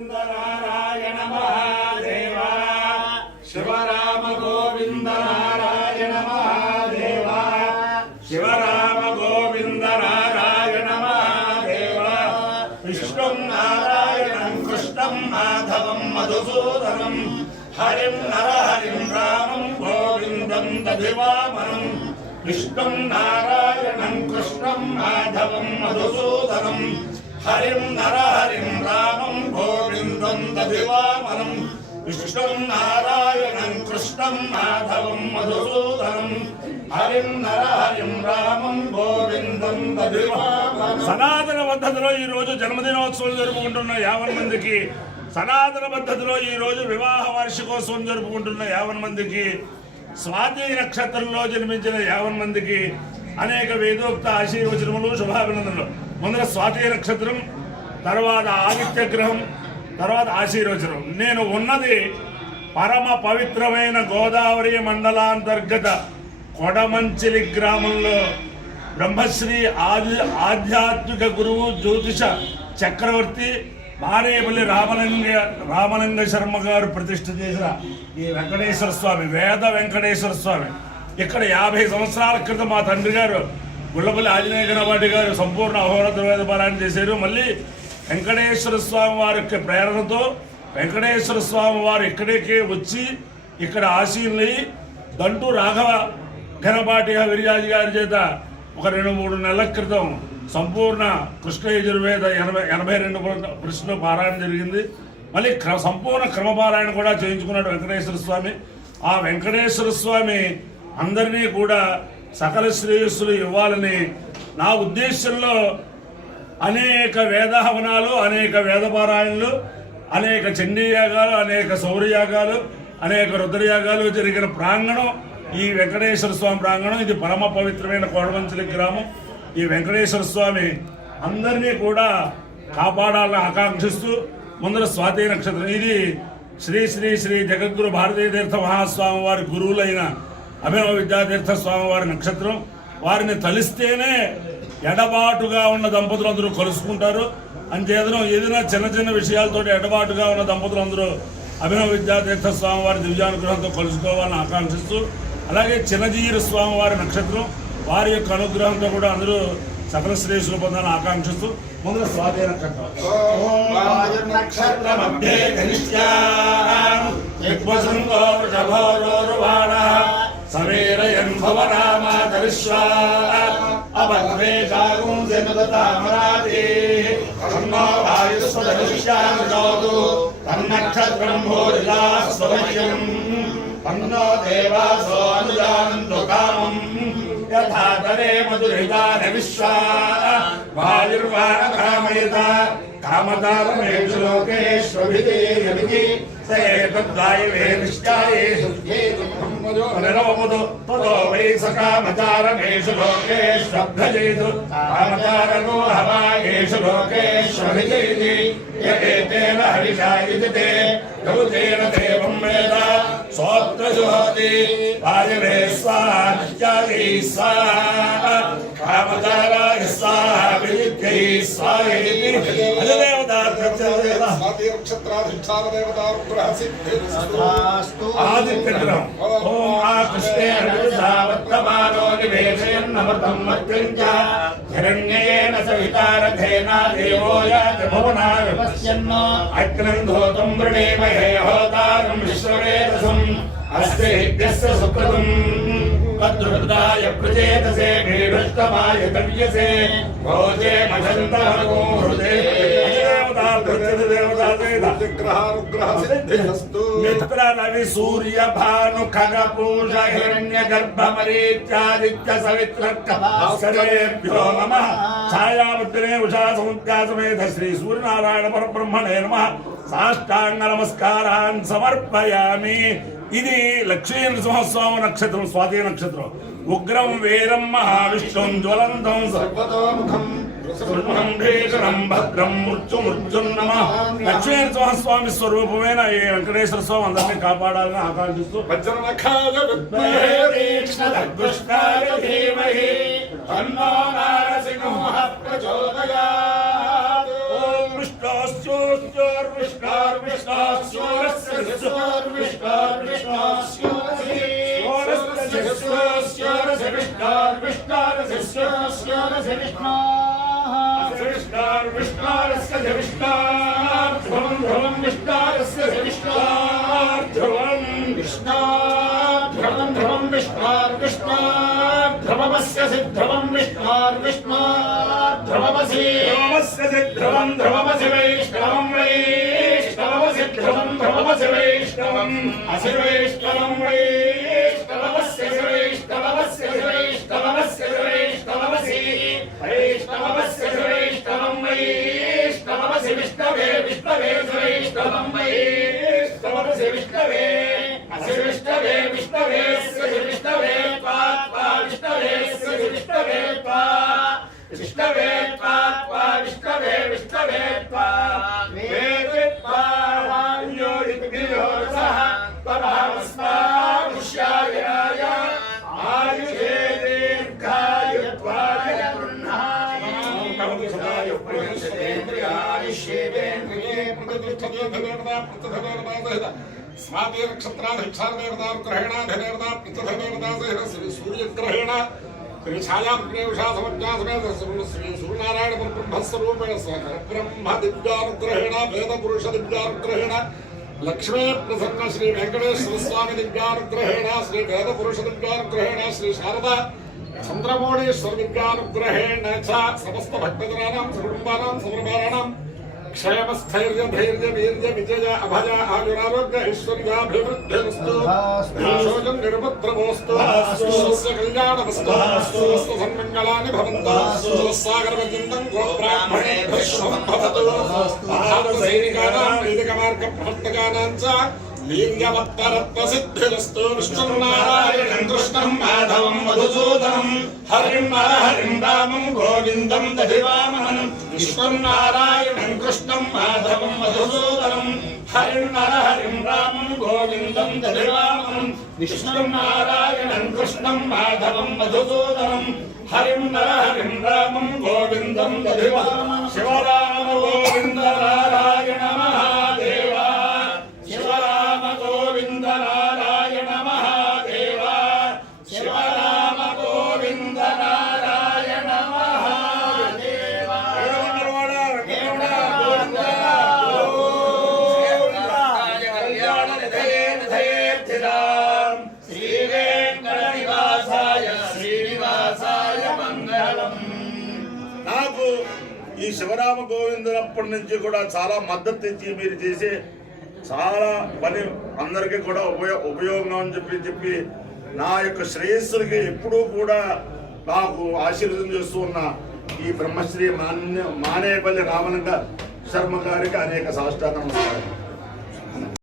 గోవింద నారాయణ మహాదేవ శివరామ గోవింద నారాయణ మహాదేవ శివరామ గోవింద నారాయణ మహాదేవ విష్ణుం నారాయణం కృష్ణం మాధవం మధుసూదనం హరిం నరహరిం రామం గోవిందం దధివామనం విష్ణుం నారాయణం కృష్ణం మాధవం మధుసూదనం హరిం నరహరిం రామం గోవిందం దధివామనం విష్ణుం నారాయణం కృష్ణం మాధవం మధుసూదనం హరిం నరహరిం రామం గోవిందం దధివామనం. సనాతన పద్ధతిలో ఈ రోజు జన్మదినోత్సవం జరుపుకుంటున్న 50 మందికి, సనాతన పద్ధతిలో ఈ రోజు వివాహ వార్షికోత్సవం జరుపుకుంటున్న 50 మందికి, స్వాతి నక్షత్రంలో జన్మించిన 50 మందికి అనేక వేదోక్త ఆశీర్వచనములు, శుభాభినందనలు. ముందర స్వాతి నక్షత్రం, తర్వాత ఆదిత్య గ్రహం, తర్వాత ఆశీర్వచనం. నేను ఉన్నది పరమ పవిత్రమైన గోదావరి మండలాంతర్గత కొడమంచిలి గ్రామంలో బ్రహ్మశ్రీ ఆధ్యాత్మిక గురువు జ్యోతిష చక్రవర్తి మారేపల్లి రామలింగ శర్మ గారు ప్రతిష్ఠ చేసిన ఈ వెంకటేశ్వర స్వామి, వేద వెంకటేశ్వర స్వామి ఇక్కడ 50 సంవత్సరాల క్రితం మా తండ్రి గారు గుళ్ళపల్లి ఆంజనేయ గణపాటి గారు సంపూర్ణ అహోరాత్ర వేద పారాయణ చేశారు. మళ్ళీ వెంకటేశ్వర స్వామి వారి ప్రేరణతో వెంకటేశ్వర స్వామి వారు ఇక్కడికే వచ్చి ఇక్కడ ఆశీనులై దంటూ రాఘవ గణపాటి విరియాజి గారి చేత ఒక 2-3 నెలల క్రితం సంపూర్ణ కృష్ణ యజుర్వేద 82 ప్రశ్నలు పారాయణ జరిగింది. మళ్ళీ సంపూర్ణ క్రమపారాయణ కూడా చేయించుకున్నాడు వెంకటేశ్వర స్వామి. ఆ వెంకటేశ్వర స్వామి అందరినీ కూడా సకల శ్రేయస్సులు ఇవ్వాలని నా ఉద్దేశంలో అనేక వేదహవనాలు, అనేక వేదపారాయణలు, అనేక చండీయాగాలు, అనేక శౌర్యయాగాలు, అనేక రుద్రయాగాలు జరిగిన ప్రాంగణం ఈ వెంకటేశ్వర స్వామి ప్రాంగణం. ఇది పరమ పవిత్రమైన కోడమంచిలి గ్రామం. ఈ వెంకటేశ్వర స్వామి అందరినీ కూడా కాపాడాలని ఆకాంక్షిస్తూ ముందర స్వాతి నక్షత్రం. ఇది శ్రీ శ్రీ శ్రీ జగద్గురు భారతీయ తీర్థ మహాస్వామి వారి గురువులైన అభినవ విద్యాతీర్థ స్వామి వారి నక్షత్రం. వారిని తలిస్తేనే ఎడబాటుగా ఉన్న దంపతులు అందరూ కలుసుకుంటారు. అంచేతనం ఏదైనా చిన్న చిన్న విషయాలతో ఎడబాటుగా ఉన్న దంపతులు అందరూ అభినవ విద్యాతీర్థ స్వామి వారి దివ్యానుగ్రహంతో కలుసుకోవాలని ఆకాంక్షిస్తూ, అలాగే చిన్నజీర స్వామి వారి నక్షత్రం, వారి యొక్క అనుగ్రహంతో కూడా అందరూ సకల శ్రేయస్సులు పొందాలని ఆకాంక్షిస్తూ ముందు స్వాతి సమీరయన్ భవనామాదరిష్వా అభద్రే జాగుంజనదతామరాదే తన్నో వాయుస్వదరిష్యామినోదు తన్నక్షత్రం భోరిలాస్వమహ్యం తన్నో దేవాసో అనుజానంతు కామం యథా తరే మధురితాన విశ్వా వాయుర్వాణ కామయత కామతారమేషు లోకేష్వభిధేయమితి సేతద్వాయువే నిష్కాయే పునరవముదు తదో వై సకామతారమేషు లోకేష్వభ్రజేతు కామతారగో హవాయేషు లోకేష్వభిధేతి యతేన హరిషాయితే గౌతేన దేవం వేద సోత్రజోతి వాయువే స్వాహా నిత్యాయే స్వాహా కామతారాయ స్వాహా విద్యై స్వాహేతి ఆదిత్యగ్రహం ఓం ఆ కృష్ణే అర్జునావర్తమానో నివేశయన్నమృతం మత్యంచ హిరణ్యేన సవితారథేన దేవో యాతి భువనాయ పశ్యన్నో అగ్నం ధోతం వృణీమహే హోతారం విశ్వవేదసం అస్య హిత్యస్య సుకృతం తద్రుద్రాయ ప్రచేతసే భీరుష్టమాయ కవ్యసే భోజే మఠంతమగో హృదే మిత్ర రవి సూర్య భాను ఖగ పూష హిరణ్య గర్భ మరీత్యాదిత్య సవిత్రేభ్యో నమః ఛాయావృత్తినే ఉషా సముద్యాసమేత శ్రీ సూర్యనారాయణ పరబ్రహ్మణే నమః సాష్టాంగ నమస్కారాన్ సమర్పయామి. ఇది లక్ష్మీ నరసింహస్వామి నక్షత్రం, స్వాతి నక్షత్రం. ఉగ్రం వీరం మహావిష్ణుం జ్వలంతం సర్వతోముఖం భీషణం భద్రం మృత్యుమృత్యున్నమః. లక్ష్మీ నరసింహస్వామి స్వరూపమైన ఈ వెంకటేశ్వర స్వామి అందరినీ కాపాడాలని ఆకాంక్షిస్తూ ఓం విష్ణోశ్చూ ध्रुवमस्य सिद्धवं विष्णोर्विष्णोर्ध्रुवमसि ध्रुवं ध्रुवमसि वैष्णवं वैष्णवमसि ध्रुवं ध्रुवमसि वैष्णवम् असि वैष्णवं वैष्णवमस्य वैष्णवमस्य वैष्णवमस्य वैष्णवमसि वैष्णवमस्य वैष्णवं वैष्णवमसि विष्णवे विष्णवे वैष्णवं वैष्णवमसि विष्णवे असि विष्णवे विष्णवे विष्णवे विष्णवे विष्णवे विष्णवे विष्णवे विष्णवे वेदित्वायोगिभिर्योसः परामस्माभुष्याय आयुषे दीर्घायुत्वाय गृह्णाय प्रयच्छतेन्द्रियायुष्येवेन्द्रिये प्रतिष्ठते प्रतिष्ठते स्वाति नक्षत्राधिक्षादेवताग्रहेणाधिदेवता पृथ्वीदेवता श्री सूर्यग्रहेण श्री छायाग्रेवशा समज्ञा समेत श्री सूर्यनारायण ब्रह्मस्वरूपेण ब्रह्म दिव्यानुग्रहेण वेद पुरुष दिव्यानुग्रहेण लक्ष्मी प्रसन्न श्री वेंकटेश्वर स्वामी दिव्यानुग्रहेण श्री वेद पुरुष दिव्यानुग्रहेण श्री शारदा चंद्रमौळीश्वर दिव्यानुग्रहेण च समस्त भक्तजनानां कुटुंबानां समर्पाणां क्षेमस्थैर्य धैर्य वीर्य विजय अभय आयुरारोग्य ऐश्वर्याभिवृद्धिरस्तु शोकं निर्मुद्रमोस्तु स्वस्य कल्याणमस्तु स्वस्य सन्मङ्गलानि भवन्तु स्वस्सागरपर्यन्तं गोब्राह्मणेभ्यः शुभं भवतु भारतसैनिकानां वैदिकमार्गप्रवर्तकानां च वीर्यवत्तरत्नसिद्धिरस्तु विष्णुनारायणं कृष्णं माधवं मधुसूदनं हरिं हरिं रामं गोविन्दं दधिवामनं विष्णुनारायणं कृष्णं माधवं मधुसूदनं हरिं रामं गोविन्दं दधिवामनं विष्णुनारायणं कृष्णं माधवं मधुसूदनं हरिं रामं गोविन्दं दधिवामनं शिवराम गोविन्द नारायण महादेव शिवराम गोविन्द नारायण महादेव शिवराम गोविन्द नारायण महादेव श्रीवेङ्कटनिवासाय श्रीनिवासाय मंगलम्। నాకు ఈ శివరామ గోవిందునప్పటి నుంచి కూడా చాలా మద్దతు ఇచ్చి మీరు చేసే చాలా పని అందరికీ కూడా ఉపయోగం అని చెప్పి నా యొక్క శ్రేయస్సులకి ఎప్పుడూ కూడా నాకు ఆశీర్వదం చేస్తూ ఉన్న ఈ బ్రహ్మశ్రీ మానేపల్లి రామలింగ శర్మ గారికి అనేక సాష్టాంగ నమస్కారం.